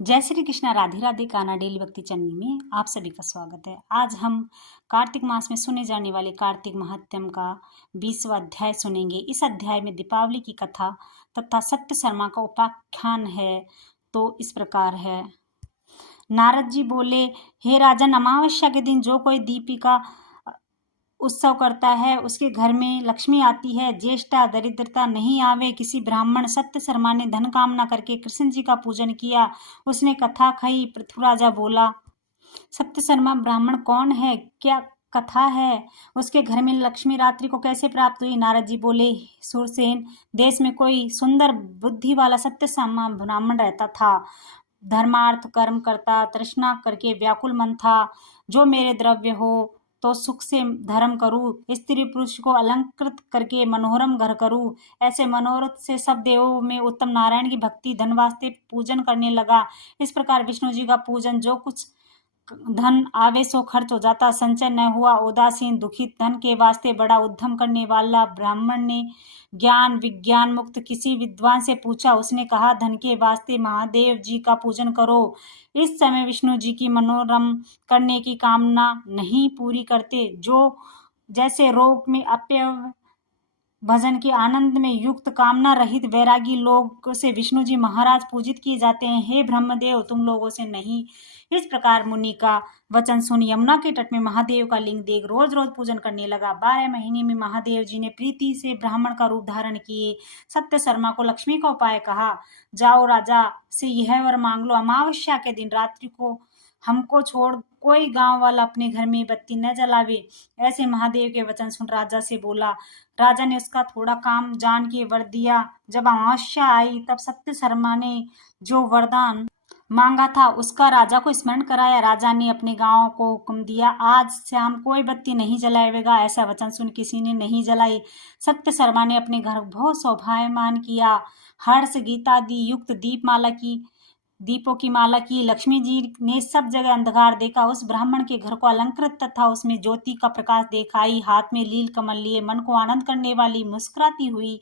जय श्री कृष्णा, राधे राधे। कान्हा डेली भक्ति चैनल में आप सभी का स्वागत है। आज हम कार्तिक मास में सुने जाने वाले कार्तिक महात्म्य का 20वां अध्याय सुनेंगे। इस अध्याय में दीपावली की कथा तथा सत्य शर्मा का उपाख्यान है। तो इस प्रकार है। नारद जी बोले, हे राजन, अमावस्या के दिन जो कोई दीपिका उत्सव करता है उसके घर में लक्ष्मी आती है। ज्येष्ठा दरिद्रता नहीं आवे। किसी ब्राह्मण सत्य शर्मा ने धन कामना करके कृष्ण जी का पूजन किया। उसने कथा कही। पृथु राजा बोला, सत्य शर्मा ब्राह्मण कौन है, क्या कथा है, उसके घर में लक्ष्मी रात्रि को कैसे प्राप्त हुई? नारद जी बोले, सुरसेन, देश में कोई सुंदर बुद्धि वाला सत्य शर्मा ब्राह्मण रहता था। धर्मार्थ कर्म करता, तृष्णा करके व्याकुल मन था। जो मेरे द्रव्य हो तो सुख से धर्म करूं, स्त्री पुरुष को अलंकृत करके मनोरम घर करूं। ऐसे मनोरथ से सब देवों में उत्तम नारायण की भक्ति धन वास्ते पूजन करने लगा। इस प्रकार विष्णु जी का पूजन, जो कुछ धन आवे सो खर्च हो जाता, संचय न हुआ। उदासीन दुखित धन के वास्ते बड़ा उद्यम करने वाला ब्राह्मण ने ज्ञान विज्ञान मुक्त किसी विद्वान से पूछा। उसने कहा, धन के वास्ते महादेव जी का पूजन करो। इस समय विष्णु जी की मनोरम करने की कामना नहीं पूरी करते। जो जैसे रोग में अप्यय भजन के आनंद में युक्त कामना रहित वैरागी लोग से विष्णु जी महाराज पूजित किए जाते हैं। हे ब्रह्मदेव, तुम लोगों से नहीं। इस प्रकार मुनि का वचन सुन यमुना के तट में महादेव का लिंग देख रोज रोज पूजन करने लगा। 12 महीने में महादेव जी ने प्रीति से ब्राह्मण का रूप धारण किए। सत्य शर्मा को लक्ष्मी का उपाय कहा। जाओ राजा से यह वर मांग लो, अमावस्या के दिन रात्रि को हमको छोड़ कोई गांव वाला अपने घर में बत्ती न जलावे। ऐसे महादेव के वचन सुन राजा से बोला। राजा ने उसका थोड़ा काम जान के वर दिया। जब अमावस्या आई तब सत्य शर्मा ने जो वरदान मांगा था उसका राजा को स्मरण कराया। राजा ने अपने गांव को हुक्म दिया, आज शाम कोई बत्ती नहीं जलाएगा। ऐसा वचन सुन किसी ने नहीं जलाई। सत्य शर्मा ने अपने घर बहुत शोभायमान किया। हर्ष गीतादि युक्त दीपों की माला की। लक्ष्मी जी ने सब जगह अंधकार देखा। उस ब्राह्मण के घर को अलंकृत तथा उसमें ज्योति का प्रकाश दिखाई। हाथ में लील कमल लिए मन को आनंद करने वाली मुस्कुराती हुई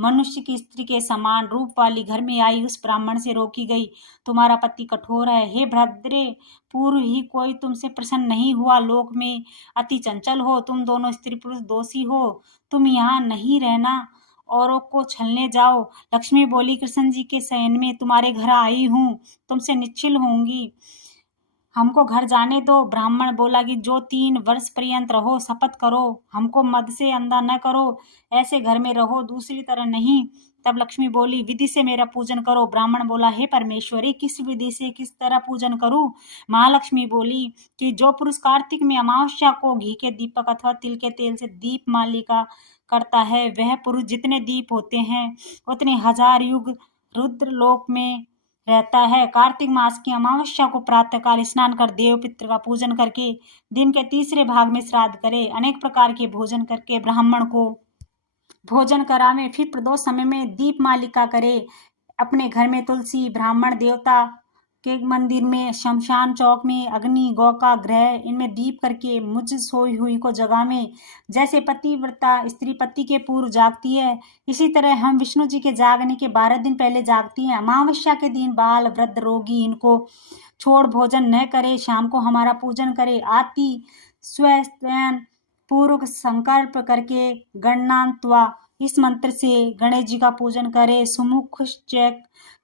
मनुष्य की स्त्री के समान रूप वाली घर में आई। उस ब्राह्मण से रोकी गई, तुम्हारा पति कठोर है। हे भद्रे, पूर्व ही कोई तुमसे प्रसन्न नहीं हुआ। लोक में अति चंचल हो, तुम दोनों स्त्री पुरुष दोषी हो। तुम यहाँ नहीं रहना, औरों को छलने जाओ। लक्ष्मी बोली, कृष्ण जी के शयन में तुम्हारे घर आई हूँ, तुमसे निश्चिल होंगी, हमको घर जाने दो। ब्राह्मण बोला कि जो 3 वर्ष पर्यंत रहो, शपथ करो, हमको मद से अंधा न करो, ऐसे घर में रहो, दूसरी तरह नहीं। तब लक्ष्मी बोली, विधि से मेरा पूजन करो। ब्राह्मण बोला, हे परमेश्वरी, किस विधि से किस तरह पूजन करूं? महालक्ष्मी बोली कि जो पुरुष कार्तिक में अमावस्या को घी के दीपक अथवा तिल के तेल से दीप मालिका करता है, वह पुरुष जितने दीप होते हैं उतने 1000 युग रुद्र लोक में रहता है। कार्तिक मास की अमावस्या को प्रातःकाल स्नान कर देव पितृ का पूजन करके दिन के तीसरे भाग में श्राद्ध करे। अनेक प्रकार के भोजन करके ब्राह्मण को भोजन करावे। फिर प्रदोष समय में दीप मालिका करे। अपने घर में तुलसी, ब्राह्मण देवता के मंदिर में, शमशान चौक में अग्नि, गौ का ग्रह, इनमें दीप करके मुझ सोई हुई को जगावे। जैसे पतिव्रता स्त्री पति के पूर्व जागती है, इसी तरह हम विष्णु जी के जागने के 12 दिन पहले जागती हैं। अमावस्या के दिन बाल वृद्ध रोगी इनको छोड़ भोजन न करे, शाम को हमारा पूजन करे। आती स्वयं पूर्व संकल्प करके गणनात्वा इस मंत्र से गणेश जी का पूजन करे। सुमुख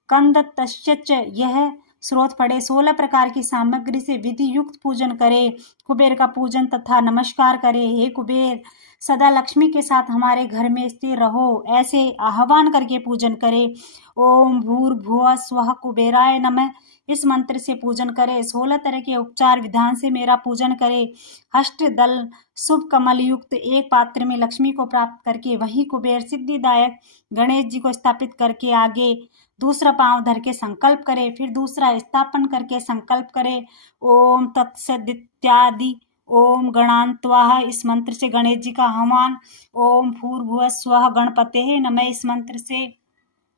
कंद तश्च यह स्रोत पढ़े। 16 प्रकार की सामग्री से विधि युक्त पूजन करे। कुबेर का पूजन तथा नमस्कार करे। हे कुबेर, सदा लक्ष्मी के साथ हमारे घर में स्थिर रहो, ऐसे आह्वान करके पूजन करे। ओम भूर्भुवः स्वः कुबेराय नमः इस मंत्र से पूजन करे। 16 तरह के उपचार विधान से मेरा पूजन करे। अष्टदल शुभ कमल युक्त एक पात्र में लक्ष्मी को प्राप्त करके वही कुबेर सिद्धिदायक गणेश जी को स्थापित करके आगे दूसरा पांव धर के संकल्प करे, फिर दूसरा स्थापन करके संकल्प करे। ओम तत्सदित्यादि ओम गणान्त्वाः इस मंत्र से गणेश जी का आह्वान। ओम भूर्भुवः स्वः गणपते नमः इस मंत्र से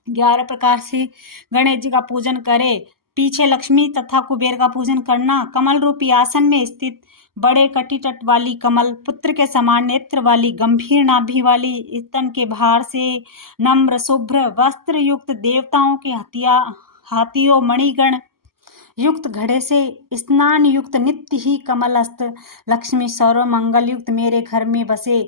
11 प्रकार से गणेश जी का पूजन करे। पीछे लक्ष्मी तथा कुबेर का पूजन करना। कमल रूपी आसन में स्थित बड़े कटितट वाली कमल, पुत्र के समान नेत्र वाली, गंभीर नाभि वाली, स्तन के भार से नम्र शुभ्र वस्त्र युक्त, देवताओं के हाथियों मणिगण युक्त घड़े से स्नान युक्त नित्य ही कमलस्त लक्ष्मी सर्व मंगल युक्त मेरे घर में बसे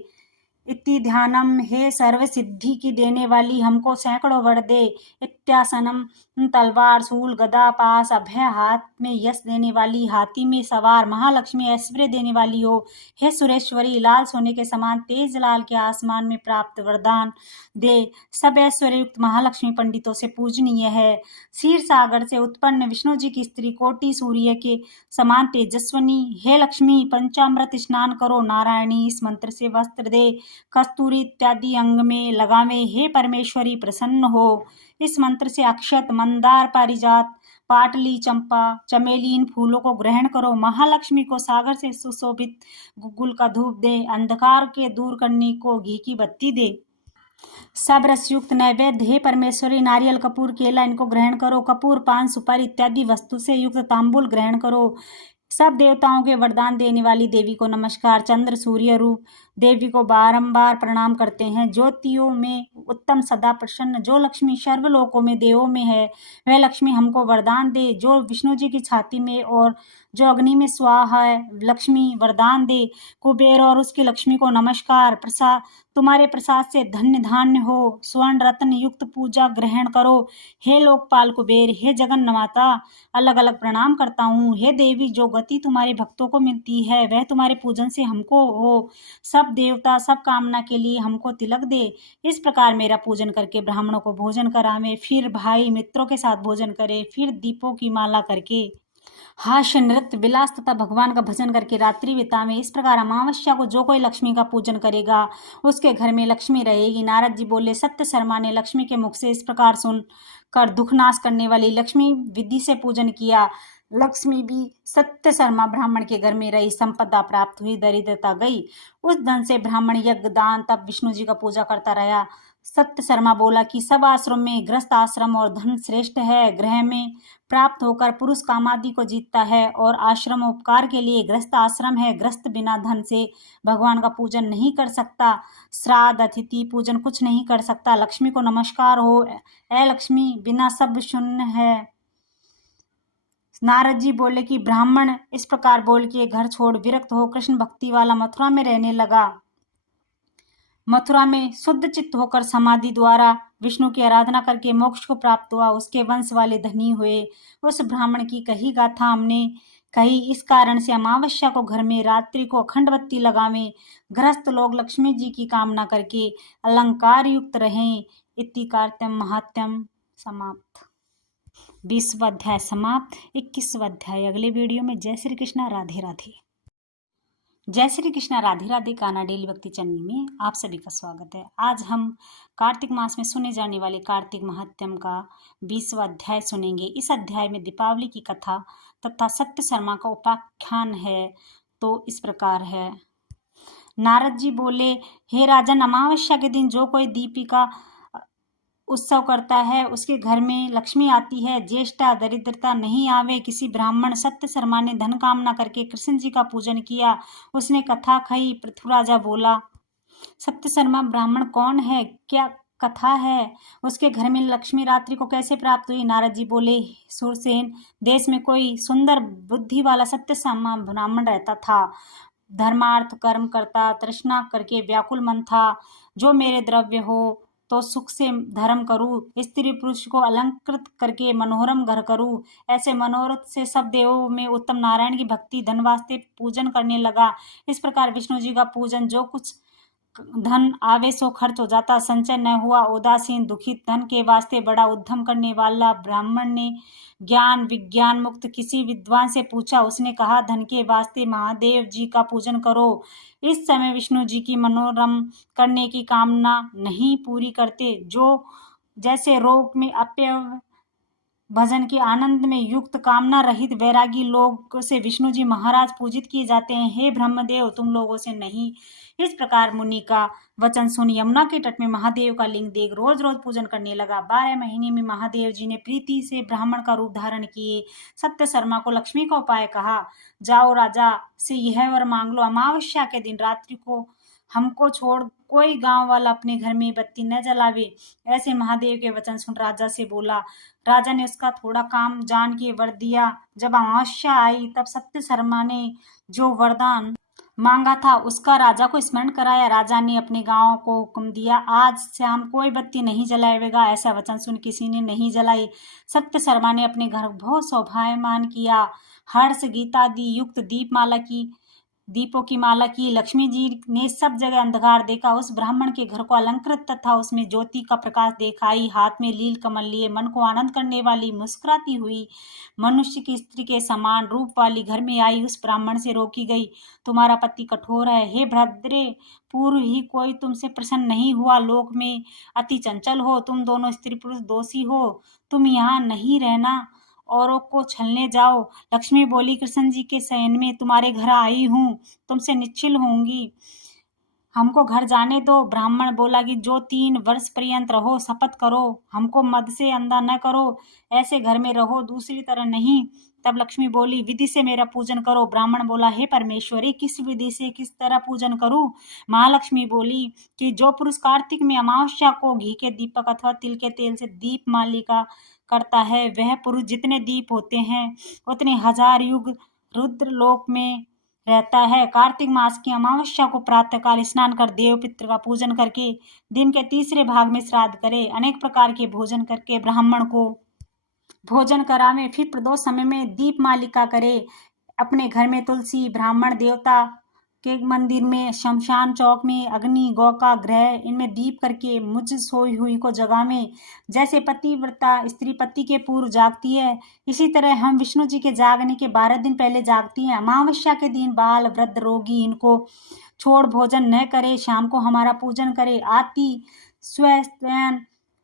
इति ध्यानम। हे सर्व सिद्धि की देने वाली हमको सैकड़ों वर दे। इत्यासनम तलवार शूल गदा पास अभय हाथ में यश देने वाली हाथी में सवार महालक्ष्मी ऐश्वर्य देने वाली हो। हे सुरेश्वरी लाल सोने के समान तेज लाल के आसमान में प्राप्त वरदान दे। सब ऐश्वर्य युक्त महालक्ष्मी पंडितों से पूजनीय है। क्षीर सागर से उत्पन्न विष्णु जी की स्त्री कोटि सूर्य के समान तेजस्वनी। हे लक्ष्मी पंचामृत स्नान करो नारायणी इस मंत्र से वस्त्र दे। कस्तूरी इत्यादि अंग में लगावे। हे परमेश्वरी प्रसन्न हो इस मंत्र से अक्षत मंदार पारिजात पाटली चंपा चमेली इन फूलों को ग्रहण करो। महालक्ष्मी को सागर से सुशोभित गुग्गुल का धूप दे। अंधकार के दूर करने को घी की बत्ती दे। सब रसयुक्त नैवेद्य हे परमेश्वरी नारियल कपूर केला इनको ग्रहण करो। कपूर पान सुपारी इत्यादि वस्तु से युक्त तांबुल ग्रहण करो। सब देवताओं के वरदान देने वाली देवी को नमस्कार। चंद्र सूर्य रूप देवी को बारंबार प्रणाम करते हैं। ज्योतियों में उत्तम सदा प्रसन्न जो लक्ष्मी सर्वलोकों में देवों में है वह लक्ष्मी हमको वरदान दे। जो विष्णु जी की छाती में और जो अग्नि में स्वाहा है लक्ष्मी वरदान दे। कुबेर और उसकी लक्ष्मी को नमस्कार। प्रसाद तुम्हारे प्रसाद से धन्य धान्य हो। स्वर्ण रत्न युक्त पूजा ग्रहण करो। हे लोकपाल कुबेर हे जगन्न माता अलग अलग प्रणाम करता हूँ। हे देवी जो गति तुम्हारे भक्तों को मिलती है वह तुम्हारे पूजन से हमको हो। सब देवता सब कामना के लिए हमको तिलक दे। इस प्रकार मेरा पूजन करके ब्राह्मणों को भोजन करावे। फिर भाई मित्रों के साथ भोजन करे। फिर दीपों की माला करके हास्य नृत्य विलास तथा भगवान का भजन करके रात्रि बितावे। इस प्रकार अमावस्या को जो कोई लक्ष्मी का पूजन करेगा उसके घर में लक्ष्मी रहेगी। नारद जी बोले सत्य शर्मा ने लक्ष्मी के मुख से इस प्रकार सुन कर दुख नाश करने वाली लक्ष्मी विधि से पूजन किया। लक्ष्मी भी सत्य शर्मा ब्राह्मण के घर में रही। संपदा प्राप्त हुई दरिद्रता गई। उस धन से ब्राह्मण यज्ञ दान तब विष्णु जी का पूजा करता रहा। सत्य शर्मा बोला कि सब आश्रम में गृहस्थ आश्रम और धन श्रेष्ठ है। गृह में प्राप्त होकर पुरुष कामादि को जीतता है और आश्रम उपकार के लिए गृहस्थ आश्रम है। गृहस्थ बिना धन से भगवान का पूजन नहीं कर सकता। श्राद्ध अतिथि पूजन कुछ नहीं कर सकता। लक्ष्मी को नमस्कार हो। ऐ लक्ष्मी बिना सब शून्य है। नारद जी बोले कि ब्राह्मण इस प्रकार बोल के घर छोड़ विरक्त हो कृष्ण भक्ति वाला मथुरा में रहने लगा। मथुरा में शुद्ध चित्त होकर समाधि द्वारा विष्णु की आराधना करके मोक्ष को प्राप्त हुआ। उसके वंश वाले धनी हुए। उस ब्राह्मण की कही गाथा हमने कही। इस कारण से अमावस्या को घर में रात्रि को अखंड बत्ती लगावें। गृहस्थ लोग लक्ष्मी जी की कामना करके अलंकार युक्त रहें। इति कार्त्यम महात्यम समाप्त। 20वां अध्याय समाप्त। 21वां अध्याय अगले वीडियो में। जय श्री कृष्णा राधे राधे। जय श्री कृष्णा राधे राधे कान्हा डेली भक्ति चैनल में आप सभी का स्वागत है। आज हम कार्तिक मास में सुने जाने वाले कार्तिक महात्म्य का 20वां अध्याय सुनेंगे। इस अध्याय में दीपावली की कथा तथा सत्य शर्मा का उपाख्यान है। तो इस प्रकार है। नारद जी बोले हे राजन अमावस्या के दिन जो कोई दीपिका उत्सव करता है उसके घर में लक्ष्मी आती है। ज्येष्ठा दरिद्रता नहीं आवे। किसी ब्राह्मण सत्य शर्मा ने धन कामना करके कृष्ण जी का पूजन किया। उसने कथा कही। पृथुराजा बोला सत्य शर्मा ब्राह्मण कौन है क्या कथा है। उसके घर में लक्ष्मी रात्रि को कैसे प्राप्त हुई। नारद जी बोले सुरसेन देश में कोई सुंदर बुद्धि वाला सत्य शर्मा ब्राह्मण रहता था। धर्मार्थ कर्म करता तृष्णा करके व्याकुल मन था। जो मेरे द्रव्य हो तो सुख से धर्म करूँ। स्त्री पुरुष को अलंकृत करके मनोरम घर करूँ। ऐसे मनोरथ से सब देवों में उत्तम नारायण की भक्ति धन वास्ते पूजन करने लगा। इस प्रकार विष्णु जी का पूजन जो कुछ धन आवे सो खर्च हो जाता। संचय न हुआ। उदासीन दुखित धन के वास्ते बड़ा उद्यम करने वाला ब्राह्मण ने ज्ञान विज्ञान मुक्त किसी विद्वान से पूछा। उसने कहा धन के वास्ते महादेव जी का पूजन करो। इस समय विष्णु जी की मनोरम करने की कामना नहीं पूरी करते। जो जैसे रोग में अप्यय भजन के आनंद में युक्त कामना रहित वैरागी लोग से विष्णु जी महाराज पूजित किए जाते हैं। हे ब्रह्मदेव तुम लोगों से नहीं। इस प्रकार मुनि का वचन सुन यमुना के तट में महादेव का लिंग देख रोज रोज पूजन करने लगा। 12 महीने में महादेव जी ने प्रीति से ब्राह्मण का रूप धारण किए। सत्य शर्मा को लक्ष्मी का उपाय कहा। जाओ राजा से यह वर मांग लो। अमावस्या के दिन रात्रि को हमको छोड़ कोई गांव वाला अपने घर में बत्ती न जलावे। ऐसे महादेव के वचन सुन राजा से बोला। राजा ने उसका थोड़ा काम जान के वर दिया। जब अमावस्या आई तब सत्य शर्मा ने जो वरदान मांगा था उसका राजा को स्मरण कराया। राजा ने अपने गांव को हुक्म दिया, आज शाम कोई बत्ती नहीं जलाएगा। ऐसा वचन सुन किसी ने नहीं जलाई। सत्य शर्मा ने अपने घर बहुत शोभायमान किया। हर्ष गीतादि युक्त दीपों की माला की। लक्ष्मी जी ने सब जगह अंधकार देखा। उस ब्राह्मण के घर को अलंकृत तथा उसमें ज्योति का प्रकाश दिखाई। हाथ में लील कमल लिए मन को आनंद करने वाली मुस्कुराती हुई मनुष्य की स्त्री के समान रूप वाली घर में आई। उस ब्राह्मण से रोकी गई, तुम्हारा पति कठोर है। हे भद्रे, पूर्व ही कोई तुमसे प्रसन्न नहीं हुआ। लोक में अति चंचल हो, तुम दोनों स्त्री पुरुष दोषी हो। तुम यहाँ नहीं रहना, औरों को छलने जाओ। लक्ष्मी बोली, कृष्ण जी के शयन में तुम्हारे घर आई हूँ, तुमसे निश्चिल होंगी, हमको घर जाने दो। ब्राह्मण बोला कि जो 3 वर्ष पर्यंत रहो, शपथ करो, हमको मद से अंधा न करो, ऐसे घर में रहो, दूसरी तरह नहीं। तब लक्ष्मी बोली, विधि से मेरा पूजन करो। ब्राह्मण बोला, हे परमेश्वरी, किस विधि से, किस तरह पूजन करूं? महालक्ष्मी बोली कि जो पुरुष कार्तिक में अमावस्या को घी के दीपक अथवा तिल के तेल से दीप मालिका करता है, वह पुरुष जितने दीप होते हैं उतने 1000 युग रुद्र लोक में रहता है। कार्तिक मास की अमावस्या को प्रातःकाल स्नान कर देव पितृ का पूजन करके दिन के तीसरे भाग में श्राद्ध करे। अनेक प्रकार के भोजन करके ब्राह्मण को भोजन करावे। फिर प्रदोष समय में दीप मालिका करे। अपने घर में तुलसी, ब्राह्मण देवता के मंदिर में, शमशान चौक में अग्नि, गौ का ग्रह, इनमें दीप करके मुझ सोई हुई को जगावे। जैसे पतिव्रता स्त्री पति के पूर्व जागती है, इसी तरह हम विष्णु जी के जागने के 12 दिन पहले जागती हैं। अमावस्या के दिन बाल, वृद्ध, रोगी इनको छोड़ भोजन न करे, शाम को हमारा पूजन करे। आति स्वयं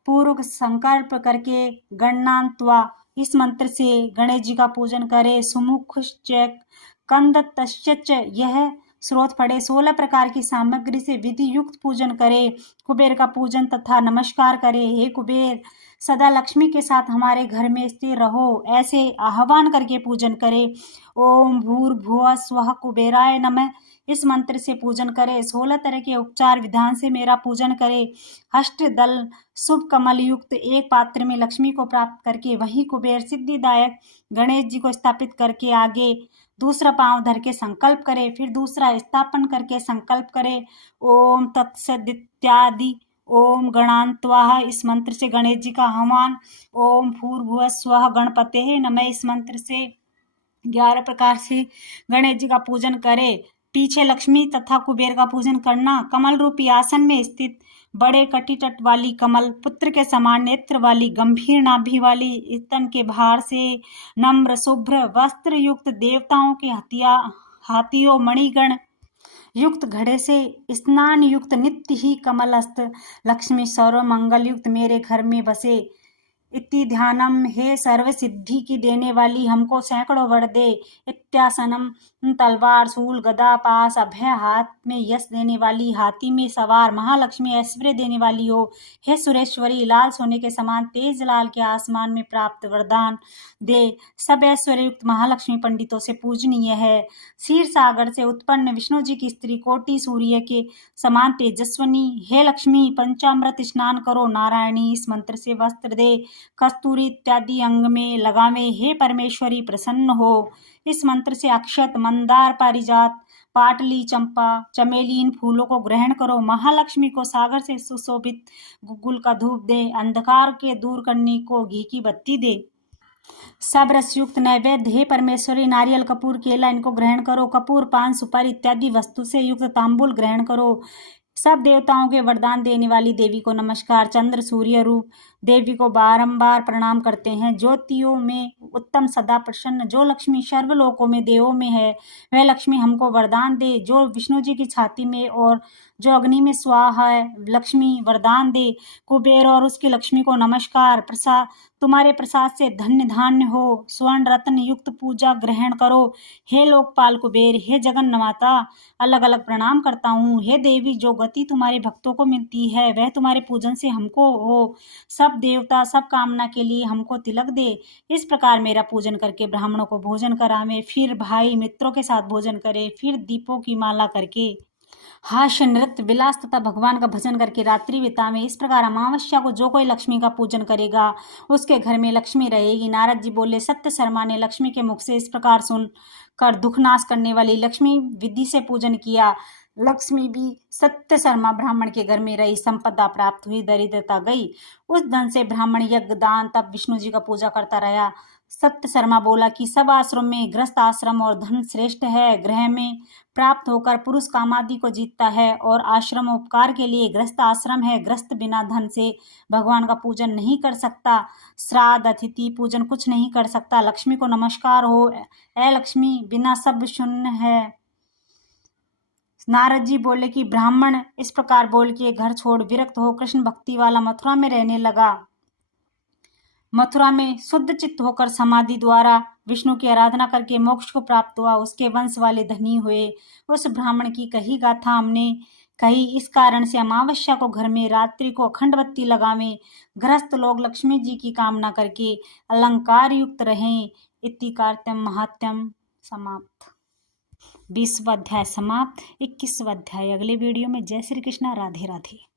पूर्व संकल्प करके गणनान्त्वा इस मंत्र से गणेश जी का पूजन करे। सुमुख कंद तश्च यह स्रोत पढ़े। 16 प्रकार की सामग्री से विधि युक्त पूजन करे। कुबेर का पूजन तथा नमस्कार करे। हे कुबेर, सदा लक्ष्मी के साथ हमारे घर में स्थिर रहो, ऐसे आह्वान करके पूजन करे। ओम भूर्भुवः स्वः कुबेराय नमः इस मंत्र से पूजन करे। 16 तरह के उपचार विधान से मेरा पूजन करे। अष्टदल शुभ कमल युक्त एक पात्र में लक्ष्मी को प्राप्त करके वही कुबेर सिद्धिदायक गणेश जी को स्थापित करके आगे दूसरा पांव धर के संकल्प करे, फिर दूसरा स्थापन करके संकल्प करे। ओम तत्सदित्यादि ओम गणान्त्वाः इस मंत्र से गणेश जी का आह्वान। ओम भूर्भुवः स्वः गणपते नमः इस मंत्र से 11 प्रकार से गणेश जी का पूजन करे। पीछे लक्ष्मी तथा कुबेर का पूजन करना। कमल रूपी आसन में स्थित बड़े कटितट वाली कमल, पुत्र के समान नेत्र वाली, गंभीर नाभि वाली, स्तन के भार से नम्र शुभ्र वस्त्र युक्त, देवताओं के हाथियों मणिगण युक्त घड़े से स्नान युक्त, नित्य ही कमलस्थ लक्ष्मी सर्व मंगल युक्त मेरे घर में बसे। इति ध्यानम, हे सर्व सिद्धि की देने वाली, हमको सैकड़ों वर दे। इत्यासनम, तलवार, शूल, गदा, पास, अभय, हाथ में यश देने वाली, हाथी में सवार महालक्ष्मी ऐश्वर्य देने वाली हो। हे सुरेश्वरी, लाल सोने के समान तेज लाल के आसमान में प्राप्त वरदान दे। सब ऐश्वर्य युक्त महालक्ष्मी पंडितों से पूजनीय है। क्षीर सागर से उत्पन्न विष्णु जी की स्त्री कोटि सूर्य के समान तेजस्वनी। हे लक्ष्मी, पंचामृत स्नान करो। नारायणी इस मंत्र से वस्त्र दे, कस्तूरी इत्यादि अंग में लगावे। हे परमेश्वरी, प्रसन्न हो। इस मंत्र से अक्षत, मंदार, पारिजात, पाटली, चंपा, चमेली इन फूलों को ग्रहण करो। महालक्ष्मी को सागर से सुशोभित गुग्गुल का धूप दे। अंधकार के दूर करने को घी की बत्ती दे। सब रसयुक्त नैवेद्य, हे परमेश्वरी, नारियल, कपूर, केला इनको ग्रहण करो। कपूर, पान, सुपारी इत्यादि वस्तु से युक्त तांबूल ग्रहण करो। सब देवताओं के वरदान देने वाली देवी को नमस्कार। चंद्र सूर्य रूप देवी को बारंबार प्रणाम करते हैं। ज्योतियों में उत्तम, सदा प्रसन्न, जो लक्ष्मी सर्वलोकों में देवों में है, वह लक्ष्मी हमको वरदान दे। जो विष्णु जी की छाती में और जो अग्नि में स्वाहा है, लक्ष्मी वरदान दे। कुबेर और उसकी लक्ष्मी को नमस्कार। प्रसाद, तुम्हारे प्रसाद से धन्य धान्य हो। स्वर्ण रत्न युक्त पूजा ग्रहण करो। हे लोकपाल कुबेर, हे जगन माता, अलग अलग प्रणाम करता हूँ। हे देवी, जो गति तुम्हारे भक्तों को मिलती है वह तुम्हारे पूजन से हमको हो। सब देवता सब कामना के लिए हमको तिलक दे। इस प्रकार मेरा पूजन करके ब्राह्मणों को भोजन करावे, फिर भाई मित्रों के साथ भोजन करे, फिर दीपों की माला करके हास्य नृत्य विलास तथा भगवान का भजन करके रात्रि बितावे। इस प्रकार अमावस्या को जो कोई लक्ष्मी का पूजन करेगा उसके घर में लक्ष्मी रहेगी। नारद जी बोले, सत्य शर्मा ने लक्ष्मी के मुख से इस प्रकार सुनकर दुख नाश करने वाली लक्ष्मी विधि से पूजन किया। लक्ष्मी भी सत्य शर्मा ब्राह्मण के घर में रही, संपदा प्राप्त हुई, दरिद्रता गई। उस धन से ब्राह्मण यज्ञ दान तब विष्णु जी का पूजा करता रहा। सत्य शर्मा बोला कि सब आश्रम में गृहस्थ आश्रम और धन श्रेष्ठ है। गृह में प्राप्त होकर पुरुष कामादि को जीतता है और आश्रम उपकार के लिए गृहस्थ आश्रम है। गृहस्थ बिना धन से भगवान का पूजन नहीं कर सकता। श्राद्ध अतिथि पूजन कुछ नहीं कर सकता। लक्ष्मी को नमस्कार हो, ए लक्ष्मी, बिना सब शून्य है। नारद जी बोले कि ब्राह्मण इस प्रकार बोल के घर छोड़ विरक्त हो कृष्ण भक्ति वाला मथुरा में रहने लगा। मथुरा में शुद्ध चित्त होकर समाधि द्वारा विष्णु की आराधना करके मोक्ष को प्राप्त हुआ। उसके वंश वाले धनी हुए। उस ब्राह्मण की कही गाथा हमने कही। इस कारण से अमावस्या को घर में रात्रि को अखंड बत्ती लगावें। गृहस्थ लोग लक्ष्मी जी की कामना करके अलंकार युक्त रहें। इति कार्त्यम महात्यम समाप्त। 20वां अध्याय समाप्त। 21वां अध्याय अगले वीडियो में। जय श्री कृष्णा। राधे राधे।